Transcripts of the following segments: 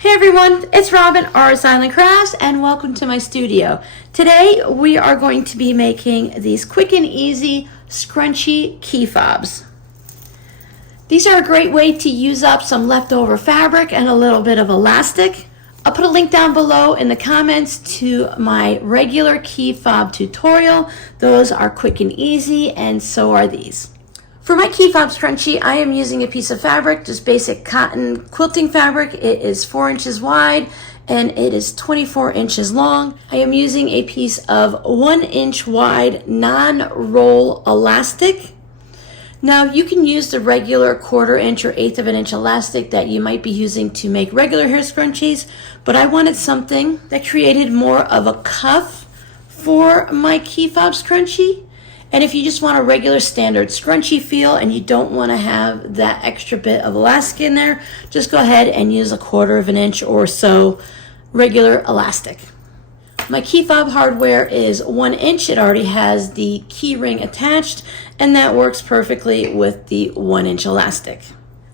Hey everyone, it's Robin, Rs Island Crafts, and welcome to my studio. Today we are going to be making these quick and easy scrunchy key fobs. These are a great way to use up some leftover fabric and a little bit of elastic. I'll put a link down below in the comments to my regular key fob tutorial. Those are quick and easy, and so are these. For my key fob scrunchie, I am using a piece of fabric, just basic cotton quilting fabric. It is 4 inches wide and it is 24 inches long. I am using a piece of 1 inch wide non-roll elastic. Now you can use the regular 1/4 inch or 1/8 of an inch elastic that you might be using to make regular hair scrunchies, but I wanted something that created more of a cuff for my key fob scrunchie. And if you just want a regular standard scrunchie feel and you don't want to have that extra bit of elastic in there, just go ahead and use a 1/4 of an inch or so regular elastic. My key fob hardware is 1 inch. It already has the key ring attached, and that works perfectly with the 1 inch elastic.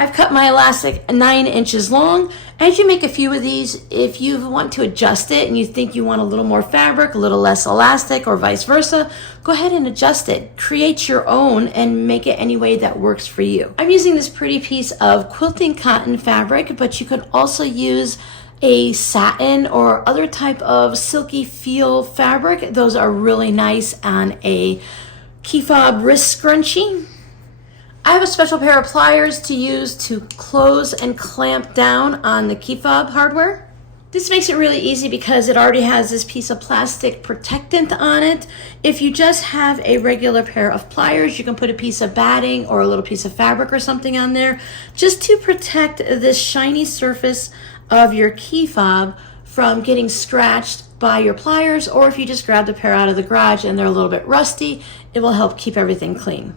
I've cut my elastic 9 inches long. As you make a few of these, if you want to adjust it and you think you want a little more fabric, a little less elastic, or vice versa, go ahead and adjust it. Create your own and make it any way that works for you. I'm using this pretty piece of quilting cotton fabric, but you could also use a satin or other type of silky feel fabric. Those are really nice on a key fob wrist scrunchie. I have a special pair of pliers to use to close and clamp down on the key fob hardware. This makes it really easy because it already has this piece of plastic protectant on it. If you just have a regular pair of pliers, you can put a piece of batting or a little piece of fabric or something on there just to protect this shiny surface of your key fob from getting scratched by your pliers, or if you just grabbed a pair out of the garage and they're a little bit rusty, it will help keep everything clean.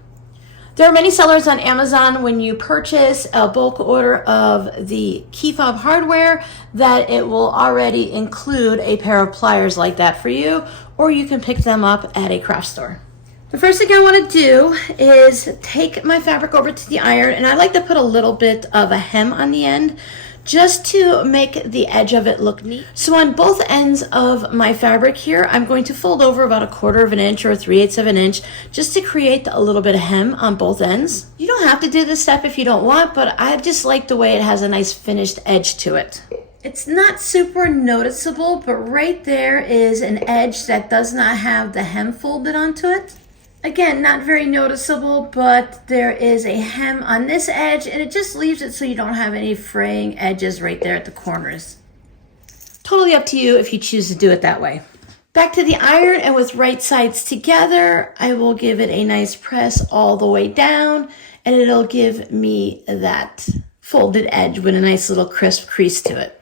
There are many sellers on Amazon when you purchase a bulk order of the key fob hardware that it will already include a pair of pliers like that for you, or you can pick them up at a craft store. The first thing I want to do is take my fabric over to the iron, and I like to put a little bit of a hem on the end just to make the edge of it look neat. So on both ends of my fabric here, I'm going to fold over about a 1/4 of an inch or 3/8 of an inch just to create a little bit of hem on both ends. You don't have to do this step if you don't want, but I just like the way it has a nice finished edge to it. It's not super noticeable, but right there is an edge that does not have the hem folded onto it. Again, not very noticeable, but there is a hem on this edge, and it just leaves it so you don't have any fraying edges right there at the corners. Totally up to you if you choose to do it that way. Back to the iron, and with right sides together, I will give it a nice press all the way down, and it'll give me that folded edge with a nice little crisp crease to it.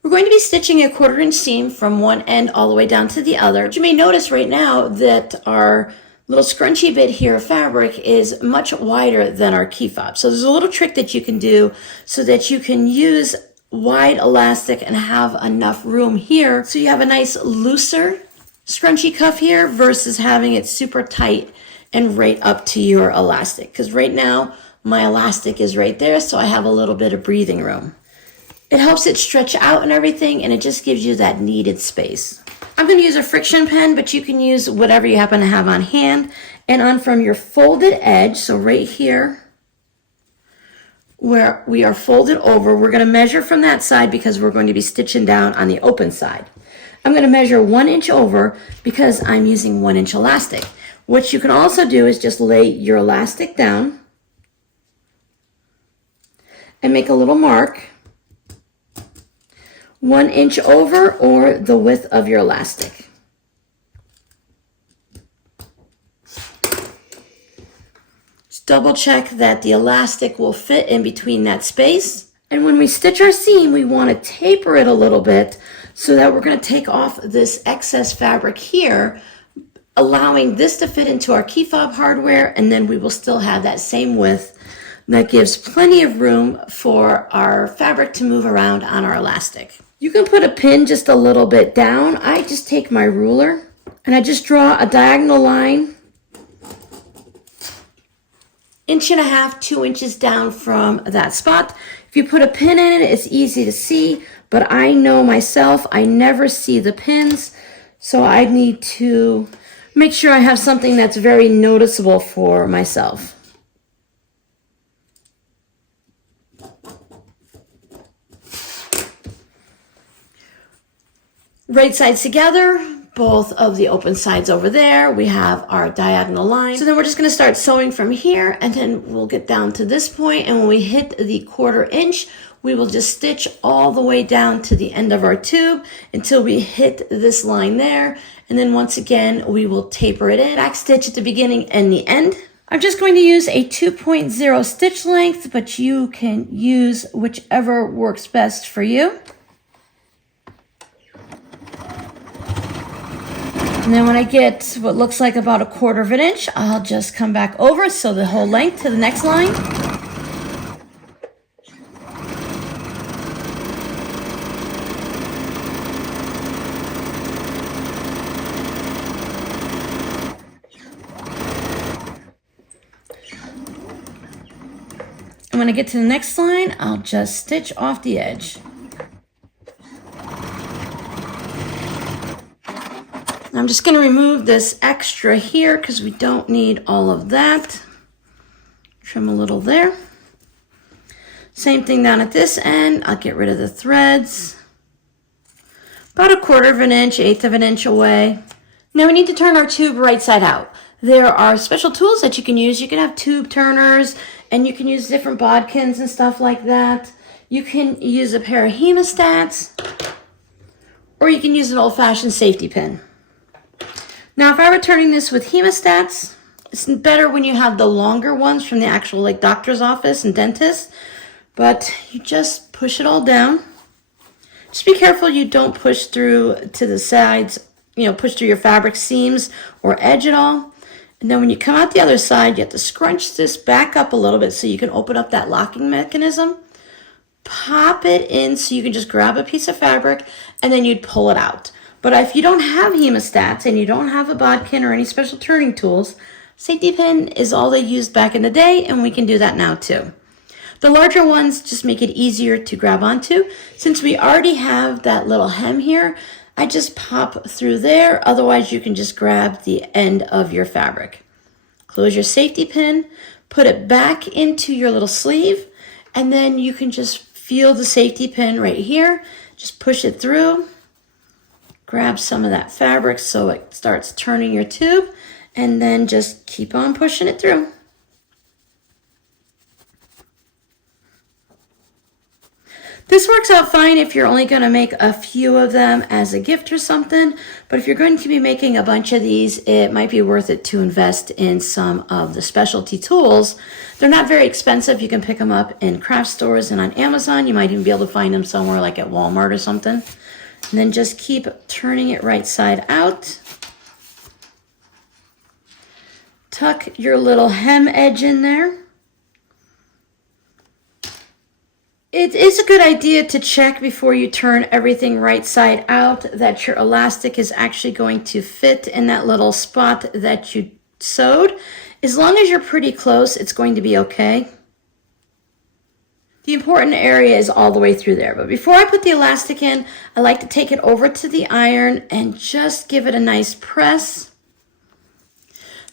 We're going to be stitching a 1/4 inch seam from one end all the way down to the other. But you may notice right now that our little scrunchy bit here of fabric is much wider than our key fob. So there's a little trick that you can do so that you can use wide elastic and have enough room here so you have a nice looser scrunchy cuff here versus having it super tight and right up to your elastic. Because right now my elastic is right there, so I have a little bit of breathing room. It helps it stretch out and everything, and it just gives you that needed space. I'm going to use a friction pen, but you can use whatever you happen to have on hand. And on from your folded edge, so right here where we are folded over, we're going to measure from that side because we're going to be stitching down on the open side. I'm going to measure 1 inch over because I'm using 1 inch elastic. What you can also do is just lay your elastic down and make a little mark 1 inch over or the width of your elastic. Just double check that the elastic will fit in between that space. And when we stitch our seam, we want to taper it a little bit so that we're going to take off this excess fabric here, allowing this to fit into our key fob hardware, and then we will still have that same width that gives plenty of room for our fabric to move around on our elastic. You can put a pin just a little bit down. I just take my ruler and I just draw a diagonal line 1.5 inches, 2 inches down from that spot. If If you put a pin in it, it's easy to see, but I know myself, I never see the pins, so I need to make sure I have something that's very noticeable for myself. Right sides together, both of the open sides over there. We have our diagonal line. So then we're just going to start sewing from here, and then we'll get down to this point, and when we hit the 1/4 inch, we will just stitch all the way down to the end of our tube until we hit this line there, and then once again we will taper it in. Back stitch at the beginning and the end. I'm just going to use a 2.0 stitch length, but you can use whichever works best for you. And then when I get what looks like about a 1/4 inch, I'll just come back over, so the whole length to the next line. And when I get to the next line, I'll just stitch off the edge. I'm just going to remove this extra here because we don't need all of that. Trim a little there. Same thing down at this end. I'll get rid of the threads. About a 1/4 inch, 1/8 inch away. Now we need to turn our tube right side out. There are special tools that you can use. You can have tube turners, and you can use different bodkins and stuff like that. You can use a pair of hemostats, or you can use an old-fashioned safety pin. Now, if I were turning this with hemostats, it's better when you have the longer ones from the actual like doctor's office and dentist, but you just push it all down. Just be careful you don't push through to the sides, push through your fabric seams or edge at all. And then when you come out the other side, you have to scrunch this back up a little bit so you can open up that locking mechanism. Pop it in so you can just grab a piece of fabric and then you'd pull it out. But if you don't have hemostats and you don't have a bodkin or any special turning tools, safety pin is all they used back in the day, and we can do that now too. The larger ones just make it easier to grab onto. Since we already have that little hem here, I just pop through there. Otherwise, you can just grab the end of your fabric. Close your safety pin, put it back into your little sleeve, and then you can just feel the safety pin right here. Just push it through. Grab some of that fabric so it starts turning your tube, and then just keep on pushing it through. This works out fine if you're only going to make a few of them as a gift or something, but if you're going to be making a bunch of these, it might be worth it to invest in some of the specialty tools. They're not very expensive. You can pick them up in craft stores and on Amazon. You might even be able to find them somewhere like at Walmart or something. And then just keep turning it right side out. Tuck your little hem edge in there. It is a good idea to check before you turn everything right side out that your elastic is actually going to fit in that little spot that you sewed. As long as you're pretty close, it's going to be okay. The important area is all the way through there. But before I put the elastic in, I like to take it over to the iron and just give it a nice press.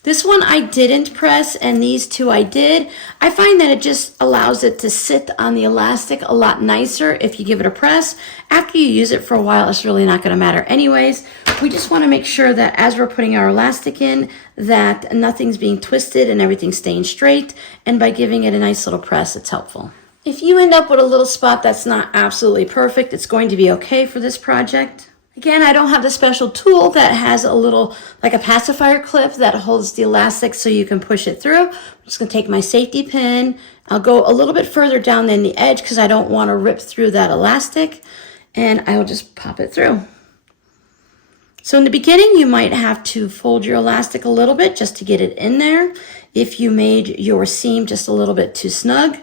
This one I didn't press, and these two I did. I find that it just allows it to sit on the elastic a lot nicer if you give it a press. After you use it for a while, it's really not going to matter anyways. We just want to make sure that as we're putting our elastic in, that nothing's being twisted and everything's staying straight. And by giving it a nice little press, it's helpful. If you end up with a little spot that's not absolutely perfect, it's going to be okay for this project. Again, I don't have the special tool that has a little, like a pacifier clip that holds the elastic so you can push it through. I'm just going to take my safety pin. I'll go a little bit further down than the edge because I don't want to rip through that elastic. And I will just pop it through. So in the beginning, you might have to fold your elastic a little bit just to get it in there. If you made your seam just a little bit too snug.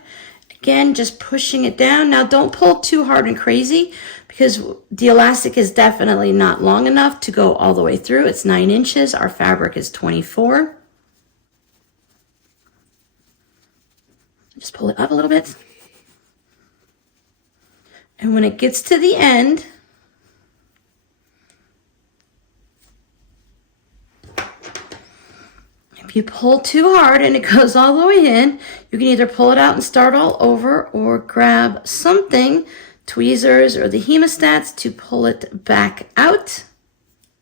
Again, just pushing it down. Now don't pull too hard and crazy because the elastic is definitely not long enough to go all the way through. It's 9 inches. Our fabric is 24. Just pull it up a little bit. And when it gets to the end, if you pull too hard and it goes all the way in, you can either pull it out and start all over or grab something, tweezers or the hemostats, to pull it back out.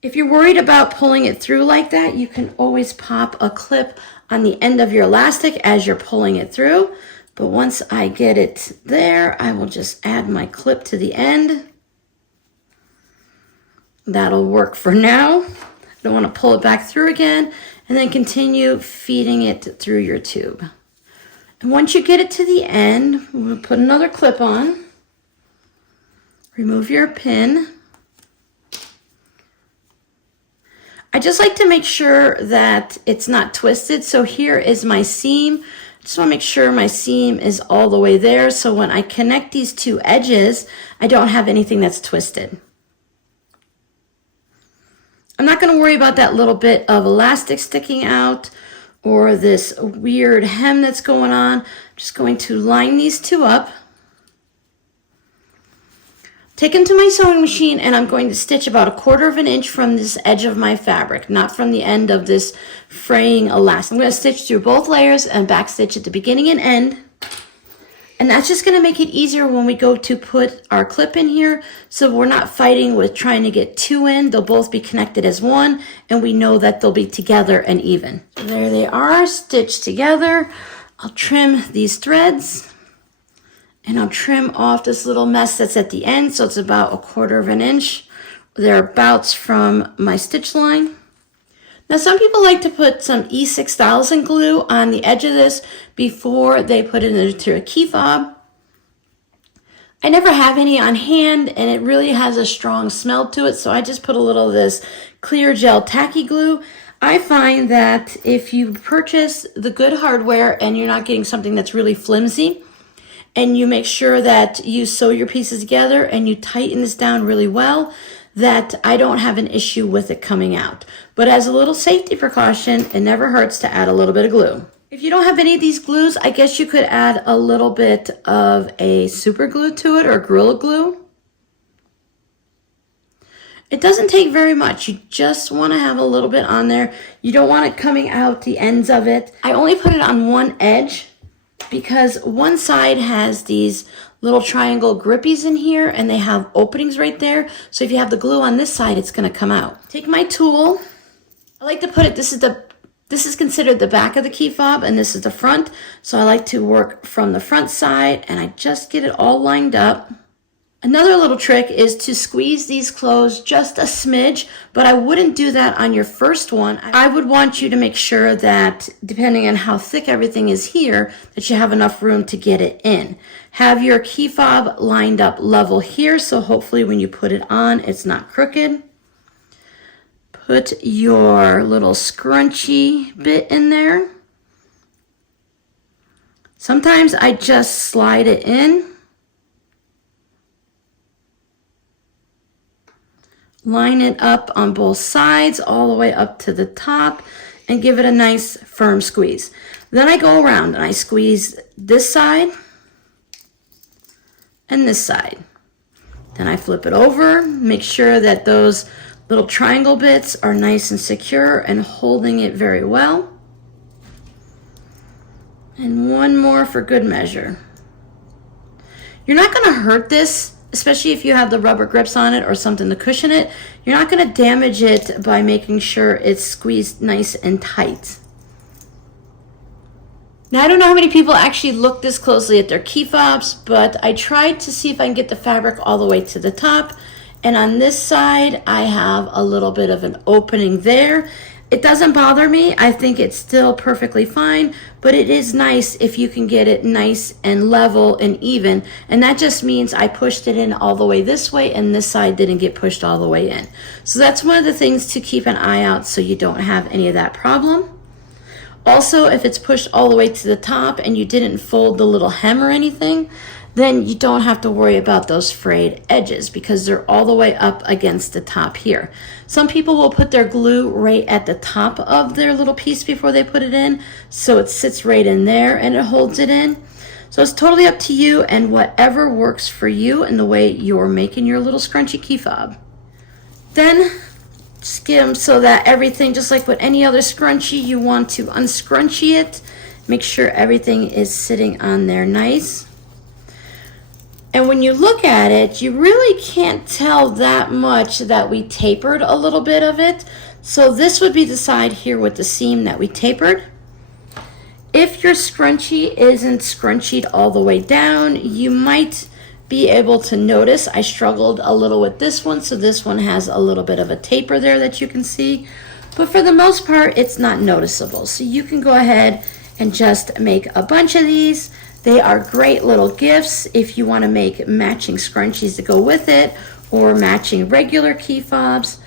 If you're worried about pulling it through like that, you can always pop a clip on the end of your elastic as you're pulling it through. But once I get it there, I will just add my clip to the end. That'll work for now. I don't want to pull it back through again, and then continue feeding it through your tube. And once you get it to the end, we'll put another clip on. Remove your pin. I just like to make sure that it's not twisted. So here is my seam. I just want to make sure my seam is all the way there. So when I connect these two edges, I don't have anything that's twisted. I'm not going to worry about that little bit of elastic sticking out or this weird hem that's going on. I'm just going to line these two up. Take them to my sewing machine, and I'm going to stitch about 1/4 of an inch from this edge of my fabric, not from the end of this fraying elastic. I'm going to stitch through both layers and back stitch at the beginning and end. And that's just going to make it easier when we go to put our clip in here, so we're not fighting with trying to get two in. They'll both be connected as one, and we know that they'll be together and even. So there they are, stitched together. I'll trim these threads. And I'll trim off this little mess that's at the end, so it's about 1/4 of an inch, thereabouts, from my stitch line. Now some people like to put some E6000 glue on the edge of this before they put it into a key fob. I never have any on hand, and it really has a strong smell to it, so I just put a little of this clear gel tacky glue. I find that if you purchase the good hardware and you're not getting something that's really flimsy, and you make sure that you sew your pieces together and you tighten this down really well, that I don't have an issue with it coming out. But as a little safety precaution, it never hurts to add a little bit of glue. If you don't have any of these glues, I guess you could add a little bit of a super glue to it, or Gorilla Glue. It doesn't take very much. You just want to have a little bit on there. You don't want it coming out the ends of it. I only put it on one edge, because one side has these little triangle grippies in here, and they have openings right there. So if you have the glue on this side, it's going to come out. Take my tool. I like to put it, this is considered the back of the key fob, and this is the front. So I like to work from the front side, and I just get it all lined up. Another little trick is to squeeze these closed just a smidge, but I wouldn't do that on your first one. I would want you to make sure that, depending on how thick everything is here, that you have enough room to get it in. Have your key fob lined up level here, so hopefully when you put it on, it's not crooked. Put your little scrunchy bit in there. Sometimes I just slide it in. Line it up on both sides all the way up to the top and give it a nice firm squeeze. Then I go around and I squeeze this side and this side. Then I flip it over, make sure that those little triangle bits are nice and secure and holding it very well. And one more for good measure. You're not going to hurt this, especially if you have the rubber grips on it or something to cushion it. You're not going to damage it by making sure it's squeezed nice and tight. Now, I don't know how many people actually look this closely at their key fobs, but I tried to see if I can get the fabric all the way to the top. And on this side, I have a little bit of an opening there. It doesn't bother me. I think it's still perfectly fine, but it is nice if you can get it nice and level and even. And that just means I pushed it in all the way this way and this side didn't get pushed all the way in. So that's one of the things to keep an eye out so you don't have any of that problem. Also, if it's pushed all the way to the top and you didn't fold the little hem or anything, then you don't have to worry about those frayed edges because they're all the way up against the top here. Some people will put their glue right at the top of their little piece before they put it in, so it sits right in there and it holds it in. So it's totally up to you and whatever works for you and the way you're making your little scrunchy key fob. Then skim so that everything, just like with any other scrunchie, you want to unscrunchie it. Make sure everything is sitting on there nice. And when you look at it, you really can't tell that much that we tapered a little bit of it. So this would be the side here with the seam that we tapered. If your scrunchie isn't scrunchied all the way down, you might be able to notice. I struggled a little with this one, so this one has a little bit of a taper there that you can see. But for the most part, it's not noticeable. So you can go ahead and just make a bunch of these. They are great little gifts if you want to make matching scrunchies to go with it or matching regular key fobs.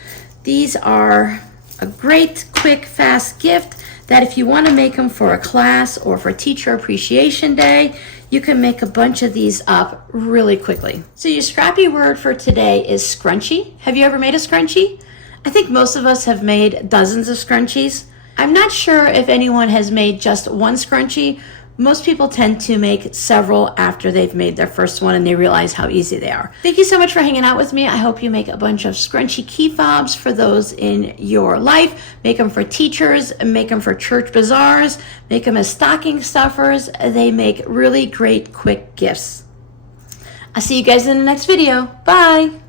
These are a great, quick, fast gift that if you want to make them for a class or for Teacher Appreciation Day, you can make a bunch of these up really quickly. So your scrappy word for today is scrunchie. Have you ever made a scrunchie? I think most of us have made dozens of scrunchies. I'm not sure if anyone has made just one scrunchie. Most people tend to make several after they've made their first one and they realize how easy they are. Thank you so much for hanging out with me. I hope you make a bunch of scrunchy key fobs for those in your life. Make them for teachers, make them for church bazaars, make them as stocking stuffers. They make really great quick gifts. I'll see you guys in the next video. Bye.